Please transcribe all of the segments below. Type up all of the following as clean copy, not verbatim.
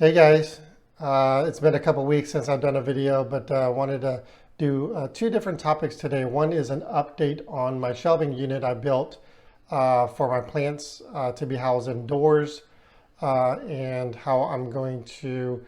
Hey guys, it's been a couple weeks since I've done a video, but wanted to do two different topics today. One is an update on my shelving unit I built for my plants to be housed indoors and how I'm going to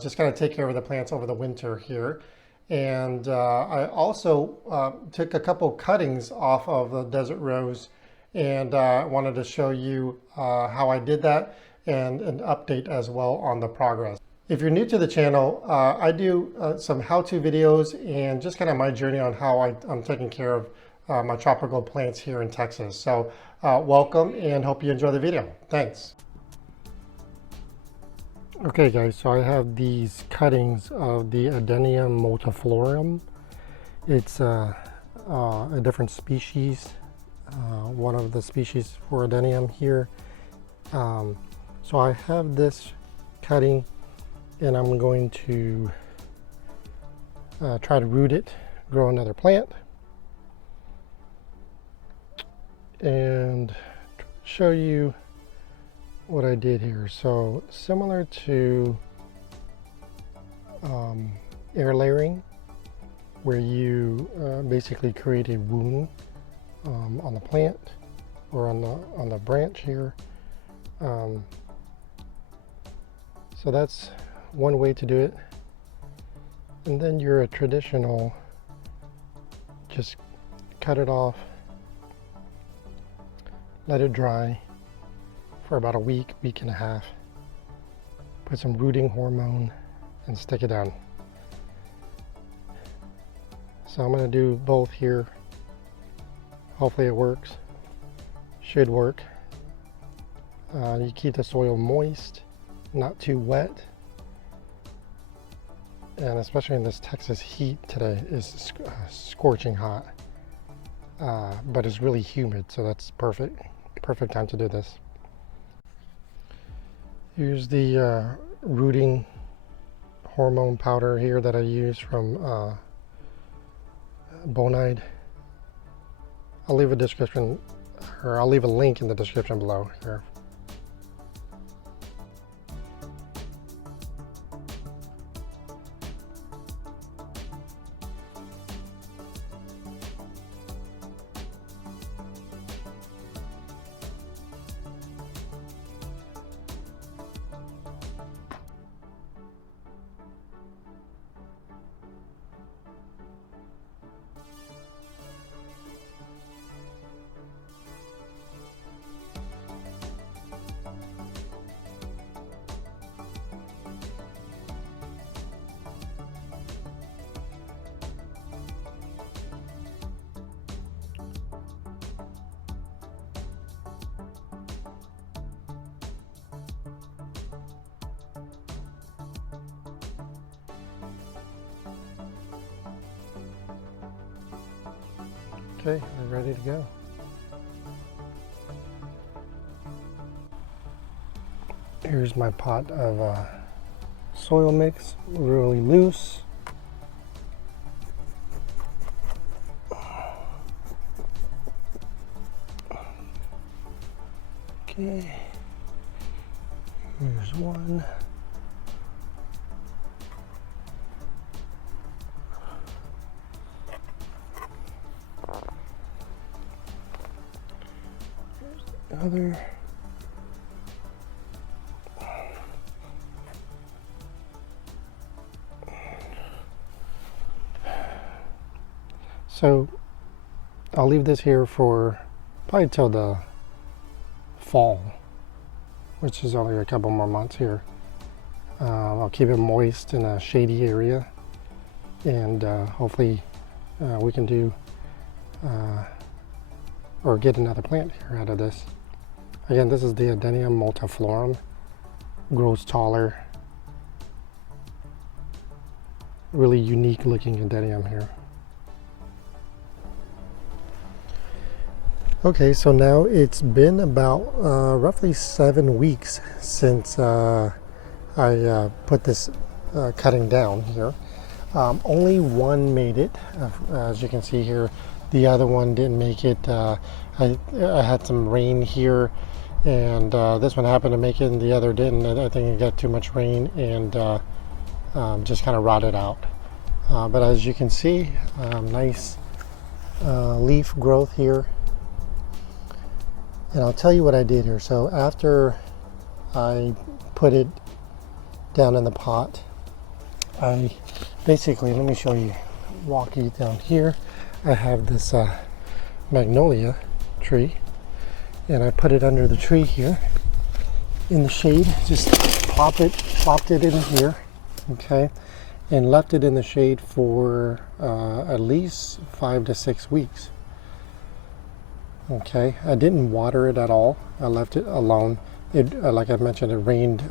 just kind of take care of the plants over the winter here. And I also took a couple cuttings off of the desert rose and wanted to show you how I did that and an update as well on the progress. If you're new to the channel, I do some how-to videos and just kind of my journey on how I'm taking care of my tropical plants here in Texas. So welcome and hope you enjoy the video. Thanks. Okay guys, so I have these cuttings of the Adenium Multiflora. It's a different species, one of the species for Adenium here. So I have this cutting and I'm going to try to root it, grow another plant, and show you what I did here. So similar to air layering, where you basically create a wound on the plant or on the branch here. So that's one way to do it. And then your traditional, just cut it off, let it dry for about a week, week and a half, put some rooting hormone and stick it down. So I'm going to do both here. Hopefully it works. Should work. You keep the soil moist, not too wet, and especially in this Texas heat today is scorching hot, but it's really humid, so that's perfect time to do this. Here's the rooting hormone powder here that I use from Bonide. I'll leave a link in the description below here. Okay, we're ready to go. Here's my pot of soil mix, really loose. Okay, here's one. Other. So I'll leave this here for probably till the fall, which is only a couple more months here. I'll keep it moist in a shady area, and hopefully we can do or get another plant here out of this. Again, this is the Adenium Multiflora. Grows taller. Really unique looking Adenium here. Okay, so now it's been about roughly 7 weeks since I put this cutting down here. Only one made it, as you can see here. The other one didn't make it. I had some rain here And this one happened to make it and the other didn't. I think it got too much rain and just kind of rotted out. But as you can see, nice leaf growth here. And I'll tell you what I did here. So after I put it down in the pot, I basically, let me show you, walk you down here. I have this magnolia tree, and I put it under the tree here in the shade. Just plopped it in here, okay, and left it in the shade for at least 5 to 6 weeks. Okay, I didn't water it at all. I left it alone. It, like I mentioned, it rained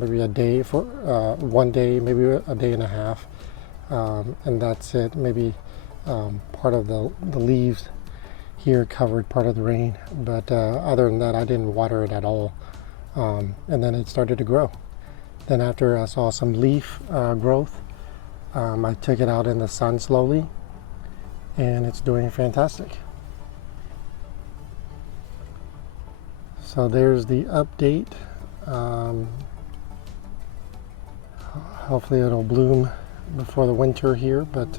maybe a day for 1 day, maybe a day and a half, and that's it. Maybe part of the leaves here covered part of the rain, but other than that, I didn't water it at all. And then it started to grow. Then after I saw some leaf growth, I took it out in the sun slowly, and it's doing fantastic. So there's the update. Hopefully it'll bloom before the winter here, but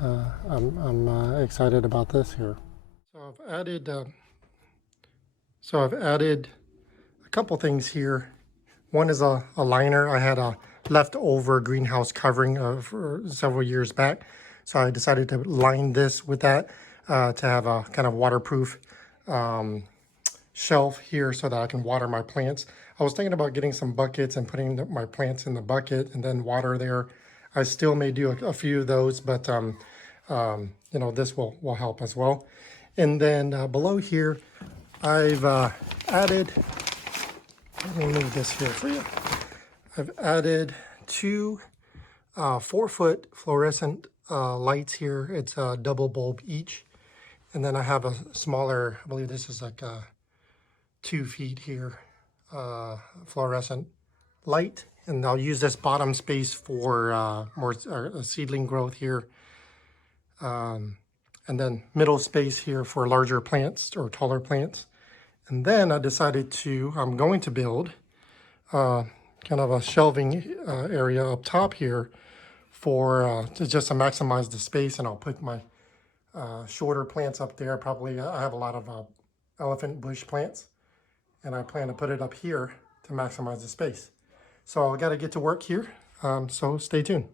I'm excited about this here. So I've added a couple things here. One is a liner. I had a leftover greenhouse covering for several years back, so I decided to line this with that to have a kind of waterproof shelf here so that I can water my plants. I was thinking about getting some buckets and putting my plants in the bucket and then water there. I still may do a few of those, but you know, this will help as well. And then below here, I've added, let me move this here for you. I've added two 4-foot fluorescent lights here. It's a double bulb each. And then I have a smaller, I believe this is like 2 feet here, fluorescent light. And I'll use this bottom space for more seedling growth here. And then middle space here for larger plants or taller plants. And then I decided I'm going to build kind of a shelving area up top here for just to maximize the space. And I'll put my shorter plants up there. Probably I have a lot of elephant bush plants, and I plan to put it up here to maximize the space. So I got to get to work here. So stay tuned.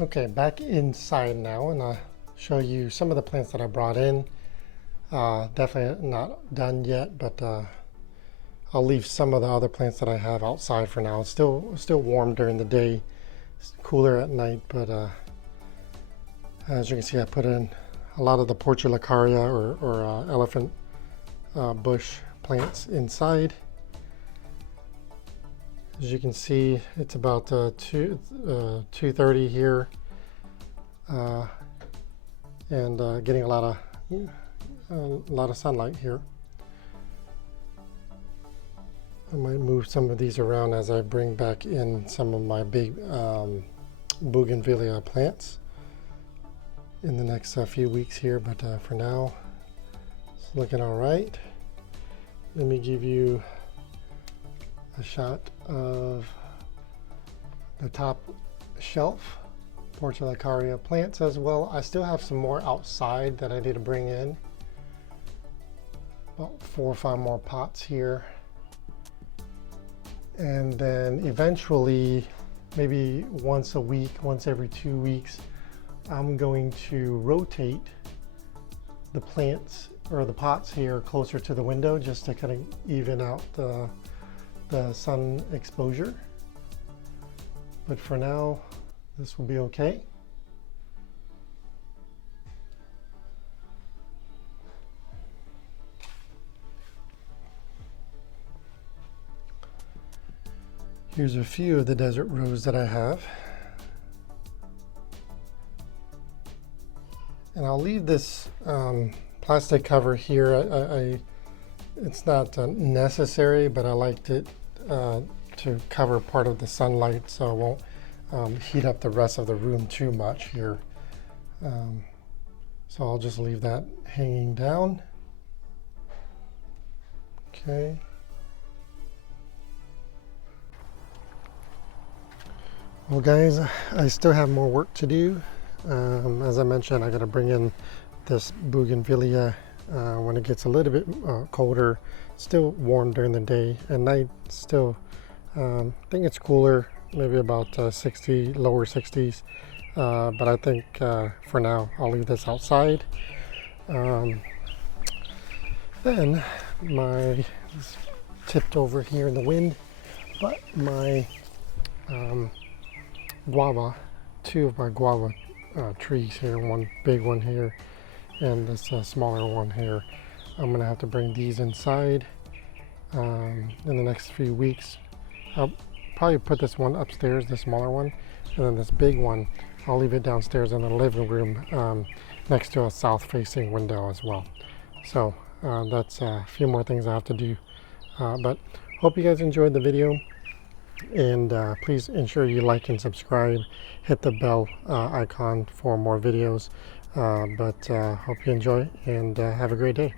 Okay, back inside now, and I'll show you some of the plants that I brought in. Definitely not done yet, but I'll leave some of the other plants that I have outside for now. It's still warm during the day, it's cooler at night, but as you can see, I put in a lot of the Portulacaria or elephant bush plants inside. As you can see, it's about 2:30 here, and getting a lot of sunlight here. I might move some of these around as I bring back in some of my big bougainvillea plants in the next few weeks here, but for now, it's looking all right. Let me give you a shot of the top shelf Portulacaria plants as well. I still have some more outside that I need to bring in. About 4 or 5 more pots here. And then eventually, maybe once a week, once every 2 weeks, I'm going to rotate the plants or the pots here closer to the window just to kind of even out the sun exposure. But for now, this will be okay. Here's a few of the desert rose that I have. And I'll leave this plastic cover here. It's not necessary, but I liked it to cover part of the sunlight so it won't heat up the rest of the room too much here. So I'll just leave that hanging down. Okay. Well guys, I still have more work to do. As I mentioned, I got to bring in this bougainvillea when it gets a little bit colder. Still warm during the day. At night, still, I think it's cooler, maybe about 60, lower 60s. But I think for now, I'll leave this outside. Then it's tipped over here in the wind, but my guava, two of my guava trees here, one big one here and this smaller one here. I'm gonna have to bring these inside in the next few weeks. I'll probably put this one upstairs, the smaller one, and then this big one I'll leave it downstairs in the living room next to a south facing window as well. So that's a few more things I have to do, but hope you guys enjoyed the video. And please ensure you like and subscribe, hit the bell icon for more videos. Hope you enjoy and have a great day.